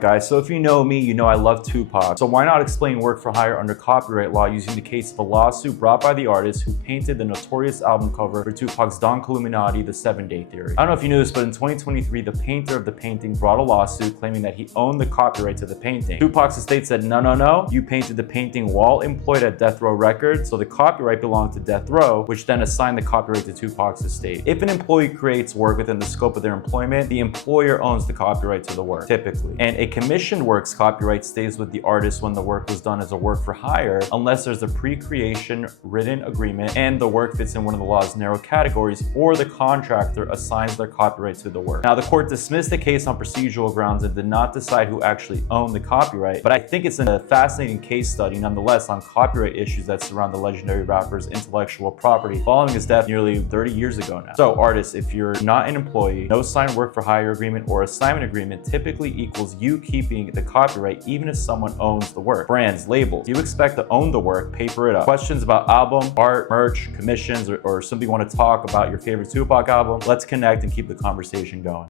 Guys, so if you know me, you know I love Tupac. So why not explain work for hire under copyright law using the case of a lawsuit brought by the artist who painted the notorious album cover for Tupac's Don Illuminati, The 7-Day Theory. I don't know if you knew this, but in 2023, the painter of the painting brought a lawsuit claiming that he owned the copyright to the painting. Tupac's estate said, no, you painted the painting while employed at Death Row Records, so the copyright belonged to Death Row, which then assigned the copyright to Tupac's estate. If an employee creates work within the scope of their employment, the employer owns the copyright to the work, typically. And a commissioned work's copyright stays with the artist when the work was done as a work for hire, unless there's a pre-creation written agreement and the work fits in one of the law's narrow categories, or the contractor assigns their copyright to the work. Now, the court dismissed the case on procedural grounds and did not decide who actually owned the copyright, but I think it's a fascinating case study nonetheless on copyright issues that surround the legendary rapper's intellectual property following his death nearly 30 years ago now. So artists, if you're not an employee, no signed work for hire agreement or assignment agreement typically equals you keeping the copyright even if someone owns the work. Brands, labels, you expect to own the work, paper it up. Questions about album, art, merch, commissions, or simply want to talk about your favorite Tupac album, let's connect and keep the conversation going.